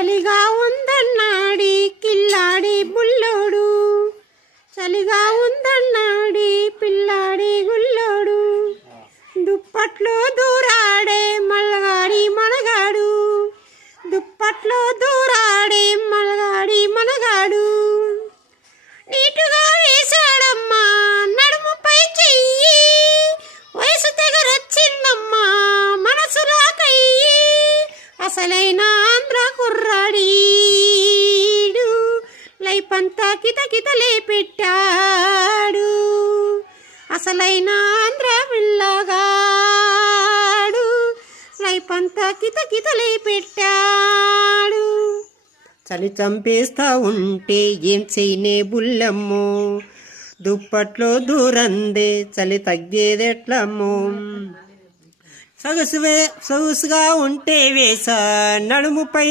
చలిగా ఉందన్నాడి కిల్లాడి బుల్లోడు, చలిగా ఉందన్నాడి పిల్లాడి గుల్లోడు, దుప్పట్లో దూరాడే మలగాడి మనగాడు, దుప్పట్లో దూరాడే మలగాడి మనగాడు. నీటుగా వేశాడమ్మా నడుముపై చెయ్యి, వయసు తెగరొచ్చిందమ్మా మనసులా కయ్యి, అసలైన ఆంధ్ర కుర్రాడీడు లైఫంతా కితకితలే పెట్టాడు, అసలైన ఆంధ్ర పిల్లగాడు లైఫంతా కితకితలే పెట్టాడు. చలి చంపేస్తా ఉంటే ఏం చేయనే బుల్లమ్మో, దుప్పట్లో దూరందే చలి తగ్గేదెట్లమ్మో, సొగసుగా ఉంటే వేసా నడుముపై